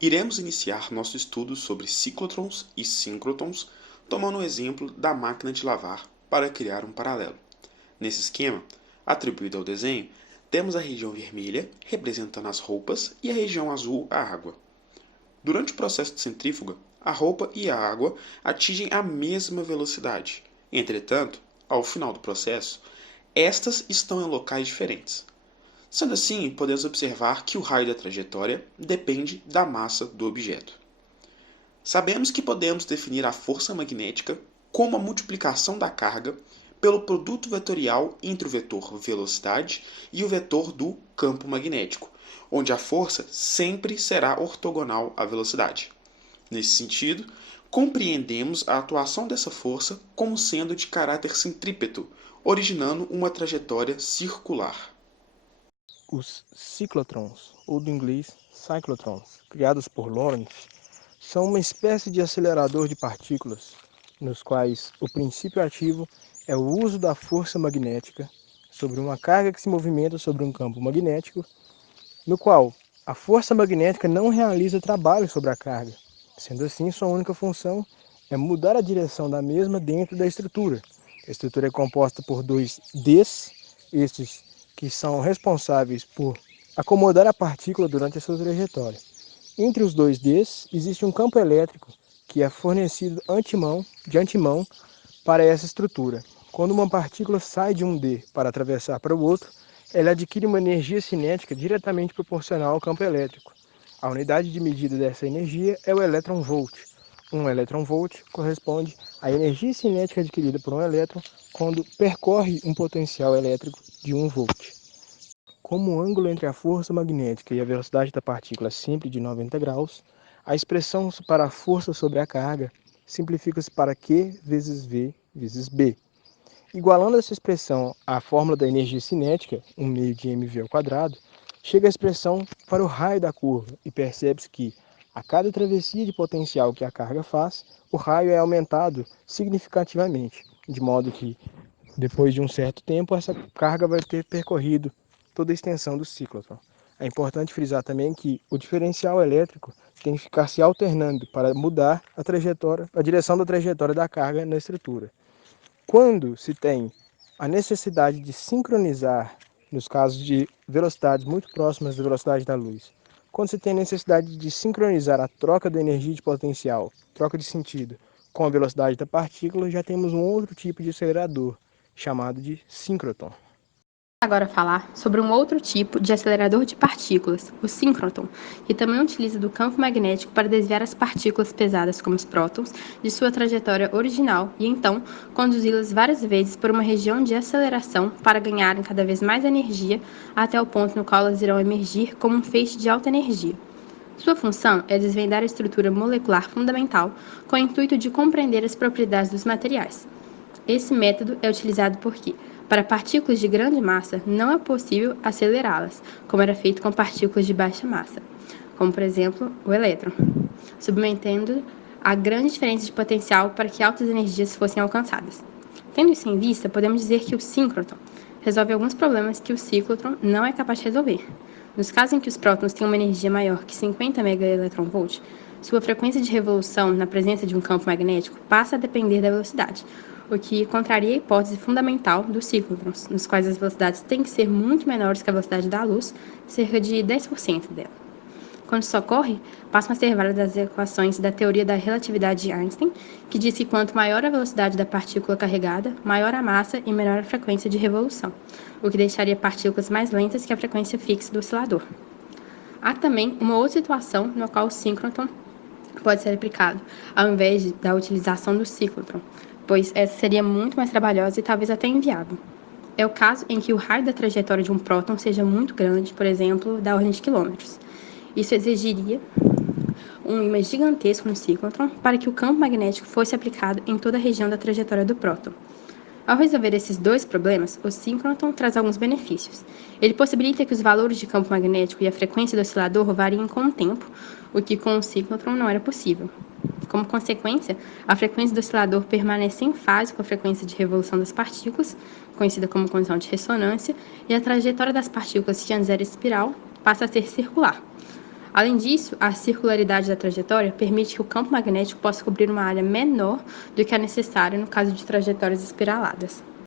Iremos iniciar nosso estudo sobre ciclotrons e síncrotrons, tomando o exemplo da máquina de lavar para criar um paralelo. Nesse esquema, atribuído ao desenho, temos a região vermelha, representando as roupas, e a região azul, a água. Durante o processo de centrífuga, a roupa e a água atingem a mesma velocidade. Entretanto, ao final do processo, estas estão em locais diferentes. Sendo assim, podemos observar que o raio da trajetória depende da massa do objeto. Sabemos que podemos definir a força magnética como a multiplicação da carga pelo produto vetorial entre o vetor velocidade e o vetor do campo magnético, onde a força sempre será ortogonal à velocidade. Nesse sentido, compreendemos a atuação dessa força como sendo de caráter centrípeto, originando uma trajetória circular. Os ciclotrons, ou do inglês cyclotrons, criados por Lorentz, são uma espécie de acelerador de partículas, nos quais o princípio ativo é o uso da força magnética sobre uma carga que se movimenta sobre um campo magnético, no qual a força magnética não realiza trabalho sobre a carga. Sendo assim, sua única função é mudar a direção da mesma dentro da estrutura. A estrutura é composta por dois Ds, estes que são responsáveis por acomodar a partícula durante a sua trajetória. Entre os dois Ds existe um campo elétrico que é fornecido de antemão para essa estrutura. Quando uma partícula sai de um D para atravessar para o outro, ela adquire uma energia cinética diretamente proporcional ao campo elétrico. A unidade de medida dessa energia é o elétron-volt. Um elétron-volt corresponde à energia cinética adquirida por um elétron quando percorre um potencial elétrico de 1 volt. Como o ângulo entre a força magnética e a velocidade da partícula é sempre de 90 graus, a expressão para a força sobre a carga simplifica-se para Q vezes V vezes B. Igualando essa expressão à fórmula da energia cinética, 1 meio de mv ao quadrado, chega a expressão para o raio da curva e percebe-se que, a cada travessia de potencial que a carga faz, o raio é aumentado significativamente, de modo que, depois de um certo tempo, essa carga vai ter percorrido toda a extensão do ciclotron. É importante frisar também que o diferencial elétrico tem que ficar se alternando para mudar a direção da trajetória da carga na estrutura. Quando se tem a necessidade de sincronizar, nos casos de velocidades muito próximas da velocidade da luz, quando se tem a necessidade de sincronizar a troca da energia de potencial, troca de sentido, com a velocidade da partícula, já temos um outro tipo de acelerador, chamado de síncrotron. Agora falar sobre um outro tipo de acelerador de partículas, o síncrotron, que também utiliza do campo magnético para desviar as partículas pesadas, como os prótons, de sua trajetória original e então conduzi-las várias vezes por uma região de aceleração para ganharem cada vez mais energia até o ponto no qual elas irão emergir como um feixe de alta energia. Sua função é desvendar a estrutura molecular fundamental com o intuito de compreender as propriedades dos materiais. Esse método é utilizado porque, para partículas de grande massa, não é possível acelerá-las, como era feito com partículas de baixa massa, como por exemplo o elétron, submetendo a grande diferença de potencial para que altas energias fossem alcançadas. Tendo isso em vista, podemos dizer que o síncrotron resolve alguns problemas que o ciclotron não é capaz de resolver. Nos casos em que os prótons têm uma energia maior que 50 MeV, sua frequência de revolução na presença de um campo magnético passa a depender da velocidade, o que contraria a hipótese fundamental dos ciclotrons, nos quais as velocidades têm que ser muito menores que a velocidade da luz, cerca de 10% dela. Quando isso ocorre, passam a ser válidas as equações da teoria da relatividade de Einstein, que diz que quanto maior a velocidade da partícula carregada, maior a massa e menor a frequência de revolução, o que deixaria partículas mais lentas que a frequência fixa do oscilador. Há também uma outra situação no qual o síncrotron pode ser aplicado, ao invés da utilização do ciclotron, pois essa seria muito mais trabalhosa e talvez até inviável. É o caso em que o raio da trajetória de um próton seja muito grande, por exemplo, da ordem de quilômetros. Isso exigiria um ímã gigantesco no ciclotron para que o campo magnético fosse aplicado em toda a região da trajetória do próton. Ao resolver esses dois problemas, o síncrotron traz alguns benefícios. Ele possibilita que os valores de campo magnético e a frequência do oscilador variem com o tempo, o que com o ciclotron não era possível. Como consequência, a frequência do oscilador permanece em fase com a frequência de revolução das partículas, conhecida como condição de ressonância, e a trajetória das partículas, que antes era espiral, passa a ser circular. Além disso, a circularidade da trajetória permite que o campo magnético possa cobrir uma área menor do que a necessária no caso de trajetórias espiraladas.